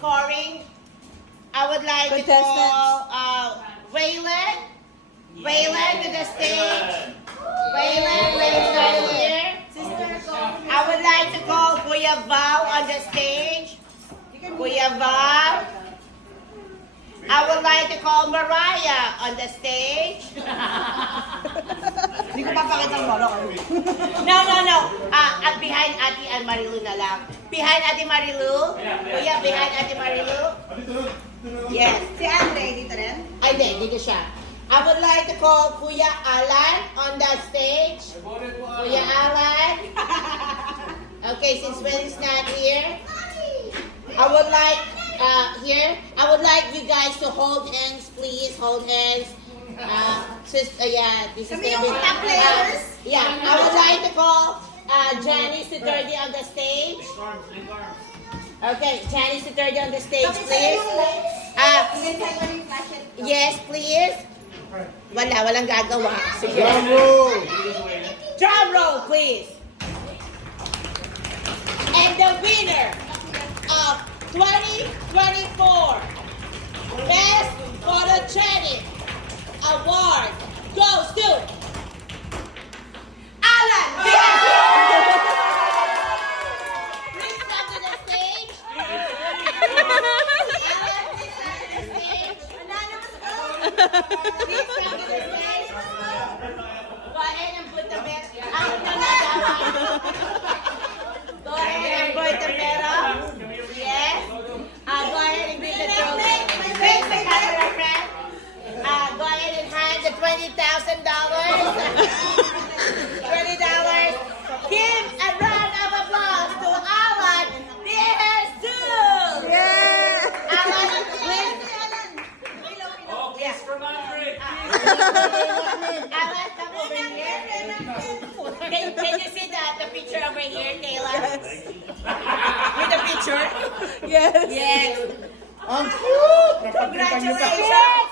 scoring, I would like to call Waylon. Waylon to the stage. Waylon, Waylon's right here. I would like to call Kuya Val on the stage. Kuya Val. I would like to call Mariah on the stage. Hindi ko papakita ang molo. No. Behind Ate and Marilu na lang. Behind Ate Marilu. Kuya, behind Ate Marilu. Yes. Si Andre, dito rin? Ay, dito siya. I would like to call Kuya Alan on the stage. Kuya Alan. Okay, since Willie's not here, I would like I would like you guys to hold hands, please. Hold hands. This is Kami yung top players. Yeah, I would like to call Janice Siturdi on the stage. Okay, Janice Siturdi on the stage, please. Yes, please. Walang gagawa. Sige. Drum roll, please. And the winner of 2024 Best Photogenic Award goes to Alan. Please come to the stage. Alan, please come to the stage. Please come to the stage. Go ahead and put the best out the Go ahead and put the medal. Yes. Go ahead and bring the trophy. Face the camera, friend. Go ahead and hand the $20,000. $20. Give a round of applause to Alan Diersul. Yeah! Alan, please. Yes, from Andre. Alan, come over here. Can you see the picture over here, Kayla? With the picture? Yes! Yes. Ang cute! Congratulations.